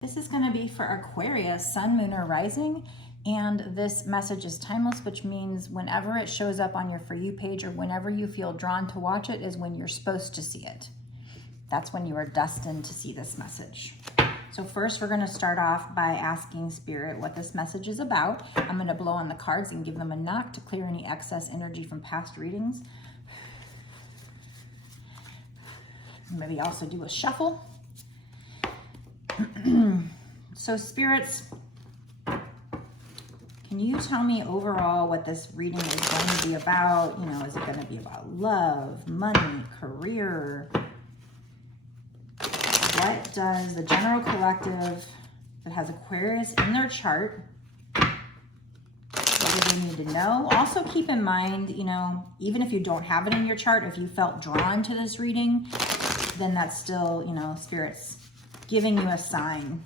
This is going to be for Aquarius, Sun, Moon, or Rising, and this message is timeless, which means whenever it shows up on your For You page or whenever you feel drawn to watch it is when you're supposed to see it. That's when you are destined to see this message. So first, we're going to start off by asking Spirit what this message is about. I'm going to blow on the cards and give them a knock to clear any excess energy from past readings. Maybe also do a shuffle. So spirits, can you tell me overall what this reading is going to be about? You know, is it going to be about love, money, career? What does the general collective that has Aquarius in their chart, what do they need to know? Also keep in mind, you know, even if you don't have it in your chart, if you felt drawn to this reading, then that's still, you know, spirits giving you a sign.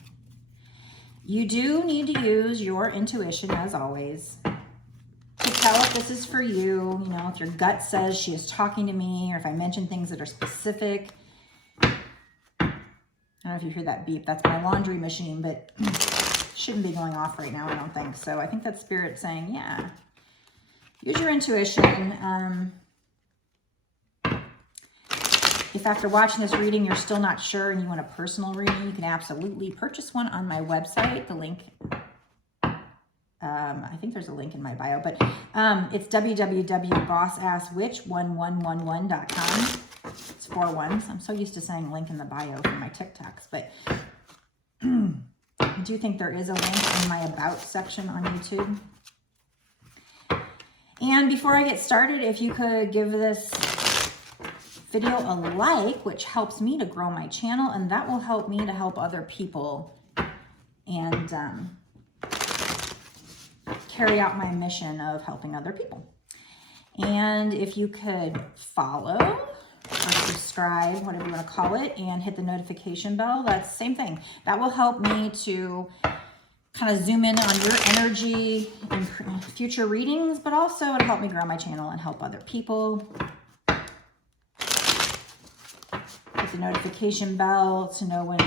You do need to use your intuition, as always, to tell if this is for you. You know, if your gut says she is talking to me, or if I mention things that are specific. I don't know if you hear that beep. That's my laundry machine, but shouldn't be going off right now, I don't think. So I think that's Spirit saying, yeah, use your intuition. If after watching this reading, you're still not sure and you want a personal reading, you can absolutely purchase one on my website. The link, I think there's a link in my bio, but it's www.bossasswitch1111.com. It's 4 ones. I'm so used to saying link in the bio for my TikToks, but I do think there is a link in my About section on YouTube. And before I get started, if you could give this video a like, which helps me to grow my channel, and that will help me to help other people and carry out my mission of helping other people. And if you could follow or subscribe, whatever you want to call it, and hit the notification bell, that's the same thing. That will help me to kind of zoom in on your energy in future readings, but also it'll help me grow my channel and help other people. The notification bell to know when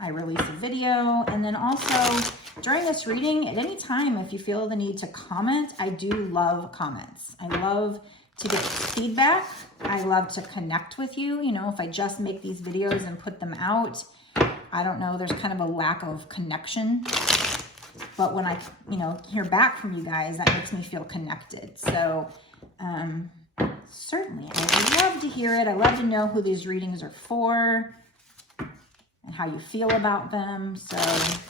I release a video. And then also during this reading, at any time, if you feel the need to comment, I do love comments. I love to get feedback. I love to connect with you. You know, if I just make these videos and put them out, I don't know, there's kind of a lack of connection. But when I, you know, hear back from you guys, that makes me feel connected. So, certainly, I would love to hear it. I love to know who these readings are for and how you feel about them. So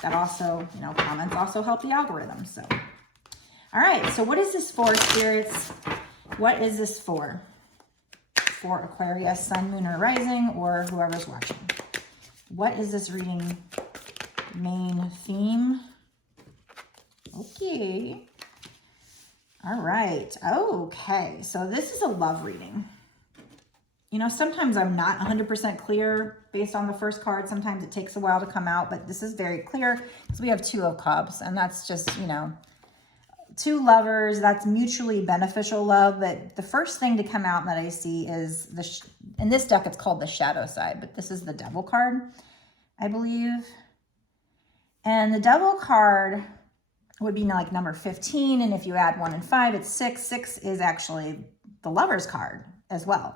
that also, you know, comments also help the algorithm. So, all right. So what is this for, spirits? What is this for? For Aquarius, Sun, Moon, or Rising, or whoever's watching. What is this reading main theme? Okay. All right. Okay. So this is a love reading. You know, sometimes I'm not 100% clear based on the first card. Sometimes it takes a while to come out, but this is very clear because we have 2 of Cups, and that's just, you know, 2 lovers. That's mutually beneficial love. But the first thing to come out that I see is in this deck, it's called the shadow side, but this is the Devil card, I believe. And the Devil card would be like number 15, and if you add 1 and 5, it's 6. 6 is actually the Lover's card as well.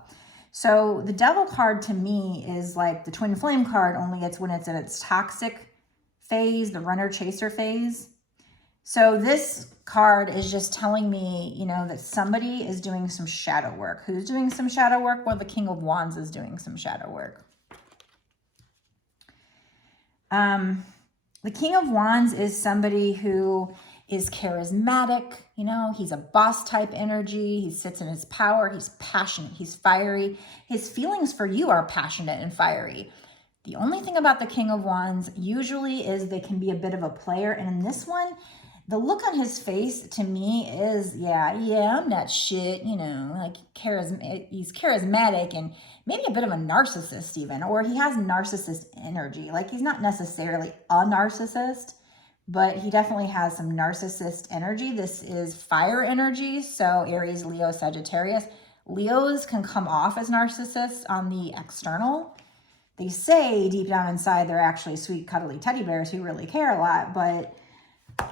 So the Devil card to me is like the Twinflame card, only it's when it's in its toxic phase, the runner-chaser phase. So this card is just telling me, you know, that somebody is doing some shadow work. Who's doing some shadow work? Well, the King of Wands is doing some shadow work. The King of Wands is somebody who is charismatic. You know, he's a boss type energy. He sits in his power. He's passionate. He's fiery. His feelings for you are passionate and fiery. The only thing about the King of Wands usually is they can be a bit of a player. And in this one, the look on his face to me is, yeah, I'm that shit, you know, like he's charismatic and maybe a bit of a narcissist even, or he has narcissist energy. Like he's not necessarily a narcissist, but he definitely has some narcissist energy. This is fire energy. So Aries, Leo, Sagittarius. Leos can come off as narcissists on the external. they say deep down inside they're actually sweet, cuddly teddy bears who really care a lot. But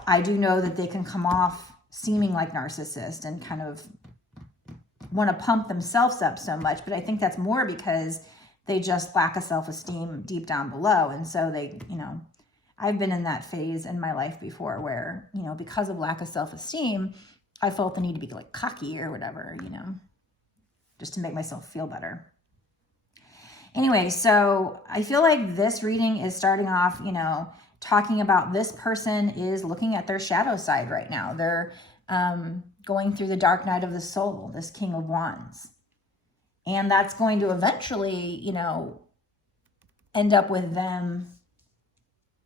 I do know that they can come off seeming like narcissists and kind of want to pump themselves up so much. But I think that's more because they just lack a self-esteem deep down below. And so they, you know, I've been in that phase in my life before where, you know, because of lack of self-esteem, I felt the need to be like cocky or whatever, you know, just to make myself feel better. Anyway, so I feel like this reading is starting off, you know, talking about this person is looking at their shadow side right now. They're going through the dark night of the soul, this King of Wands. And that's going to eventually, you know, end up with them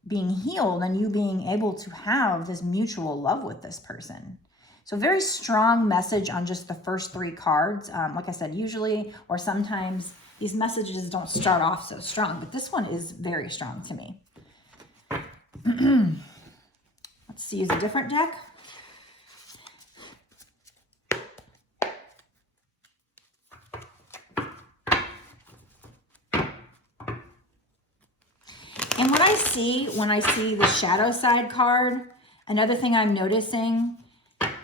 being healed and you being able to have this mutual love with this person. So very strong message on just the first 3 cards. Like I said, usually or sometimes these messages don't start off so strong, but this one is very strong to me. Let's use a different deck. And what I see when I see the shadow side card, another thing I'm noticing,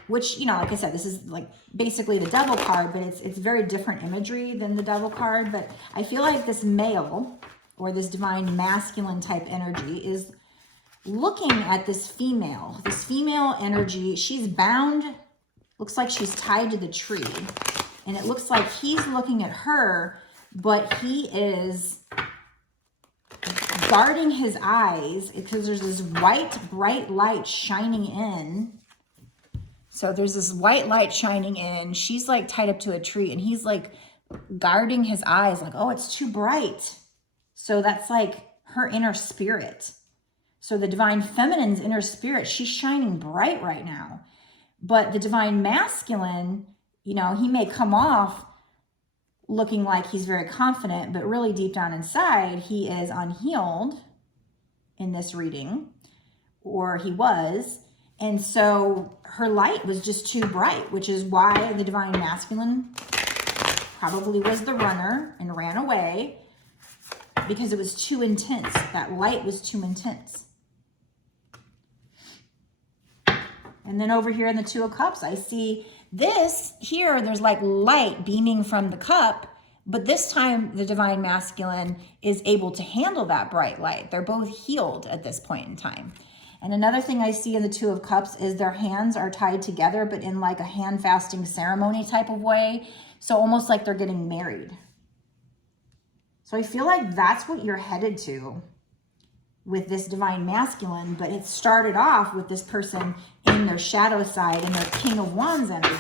which, you know, like I said, this is like basically the devil card, but it's very different imagery than the devil card. But I feel like this male or this divine masculine type energy is looking at this female energy. She's bound, looks like she's tied to the tree. And it looks like he's looking at her, but he is guarding his eyes because there's this white, bright light shining in. So there's this white light shining in. She's like tied up to a tree and he's like guarding his eyes like, oh, it's too bright. So that's like her inner spirit. So the divine feminine's inner spirit, she's shining bright right now. But the divine masculine, you know, he may come off looking like he's very confident, but really deep down inside, he is unhealed in this reading, or he was. And so her light was just too bright, which is why the divine masculine probably was the runner and ran away, because it was too intense. That light was too intense. And then over here in the Two of Cups, I see this here, there's like light beaming from the cup, but this time the divine masculine is able to handle that bright light. They're both healed at this point in time. And another thing I see in the Two of Cups is their hands are tied together, but in like a hand fasting ceremony type of way. So almost like they're getting married. So I feel like that's what you're headed to with this divine masculine, but it started off with this person in their shadow side and their King of Wands energy,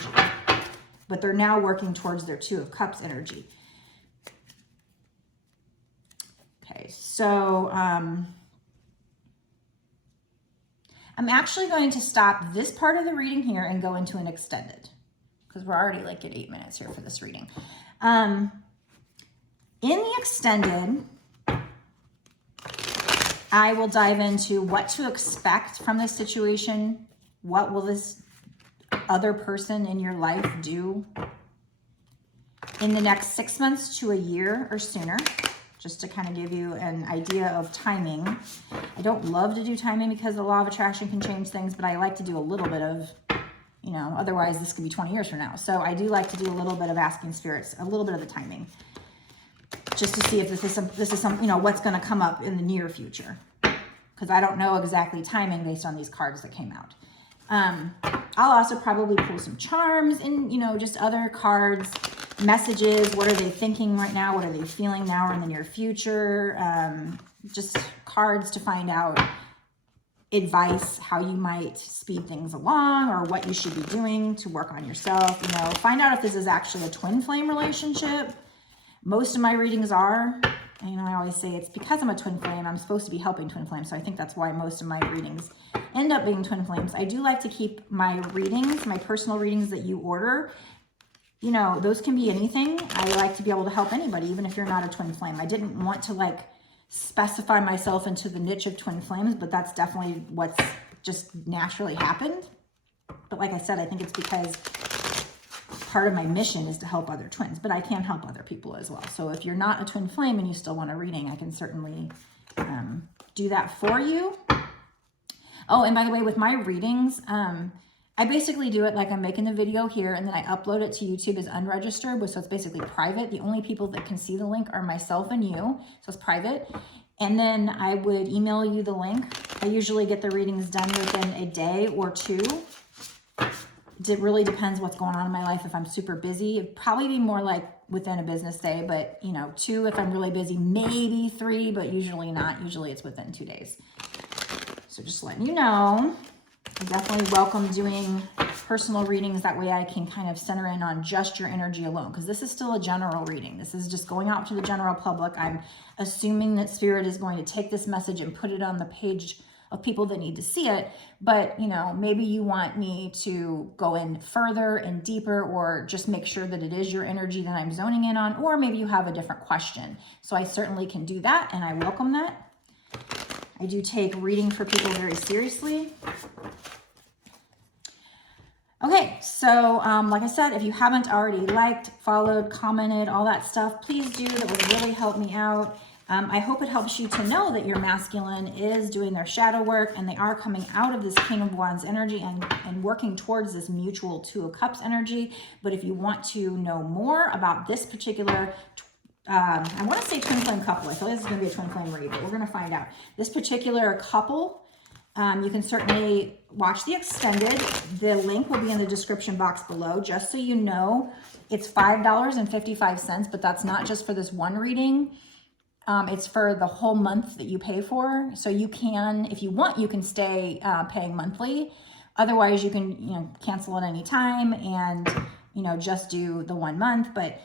but they're now working towards their Two of Cups energy. Okay, so I'm actually going to stop this part of the reading here and go into an extended, because we're already like at 8 minutes here for this reading. In the extended, I will dive into what to expect from this situation. What will this other person in your life do in the next 6 months to a year or sooner, just to kind of give you an idea of timing. I don't love to do timing because the law of attraction can change things, but I like to do a little bit of, you know, otherwise this could be 20 years from now. So I do like to do a little bit of asking spirits, a little bit of the timing, just to see if this is some, you know, what's going to come up in the near future, because I don't know exactly timing based on these cards that came out. I'll also probably pull some charms and, you know, just other cards, messages. What are they thinking right now? What are they feeling now or in the near future? Just cards to find out advice, how you might speed things along or what you should be doing to work on yourself. You know, find out if this is actually a twin flame relationship. Most of my readings are. You know, I always say it's because I'm a twin flame, I'm supposed to be helping twin flames. So I think that's why most of my readings end up being twin flames. I do like to keep my readings, my personal readings that you order, you know, those can be anything. I like to be able to help anybody, even if you're not a twin flame. I didn't want to like specify myself into the niche of twin flames, but that's definitely what's just naturally happened. But like I said, I think it's because part of my mission is to help other twins, but I can help other people as well. So if you're not a twin flame and you still want a reading, I can certainly do that for you. Oh, and by the way, with my readings, I basically do it like I'm making the video here, and then I upload it to YouTube as unregistered, so it's basically private. The only people that can see the link are myself and you, so it's private. And then I would email you the link. I usually get the readings done within a day or two. It really depends what's going on in my life. If I'm super busy, it'd probably be more like within a business day, but you know, 2 if I'm really busy, maybe 3, but usually not. Usually it's within 2 days. So just letting you know, I definitely welcome doing personal readings. That way I can kind of center in on just your energy alone, because this is still a general reading. This is just going out to the general public. I'm assuming that Spirit is going to take this message and put it on the page of people that need to see it. But, you know, maybe you want me to go in further and deeper, or just make sure that it is your energy that I'm zoning in on, or maybe you have a different question. So I certainly can do that, and I welcome that. I do take reading for people very seriously. Okay, so like I said, if you haven't already liked, followed, commented, all that stuff, please do. That would really help me out. I hope it helps you to know that your masculine is doing their shadow work, and they are coming out of this King of Wands energy and working towards this mutual 2 of Cups energy. But if you want to know more about this particular, I want to say twin flame couple. I feel like this is going to be a twin flame read, but we're going to find out. This particular couple, you can certainly watch the extended. The link will be in the description box below. Just so you know, it's $5.55, but that's not just for this one reading. It's for the whole month that you pay for. So you can, if you want, you can stay paying monthly. Otherwise, you can, you know, cancel at any time and, you know, just do the 1 month. But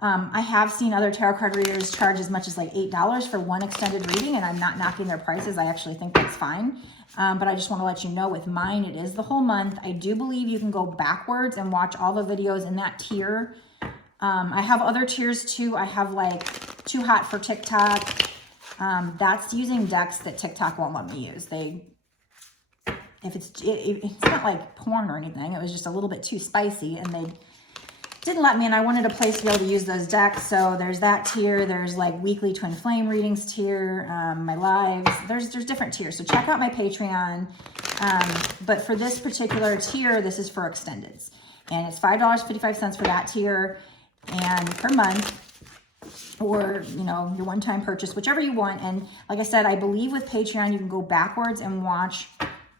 I have seen other tarot card readers charge as much as like $8 for one extended reading, and I'm not knocking their prices. I actually think that's fine. But I just want to let you know, with mine, it is the whole month. I do believe you can go backwards and watch all the videos in that tier. I have other tiers too. I have like Too Hot for TikTok. That's using decks that TikTok won't let me use. It's not like porn or anything. It was just a little bit too spicy, and they didn't let me, and I wanted a place to be able to use those decks. So there's that tier. There's like weekly twin flame readings tier, my lives. There's different tiers. So check out my Patreon. But for this particular tier, this is for extendeds, and it's $5.55 for that tier, and per month, or, you know, your one-time purchase, whichever you want. And like I said, I believe with Patreon, you can go backwards and watch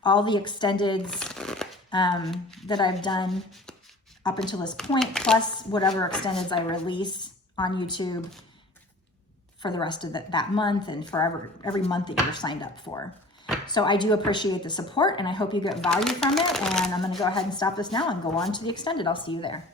all the extendeds that I've done up until this point, plus whatever extendeds I release on YouTube for the rest of that month, and for every month that you're signed up for. So I do appreciate the support, and I hope you get value from it. And I'm going to go ahead and stop this now and go on to the extended. I'll see you there.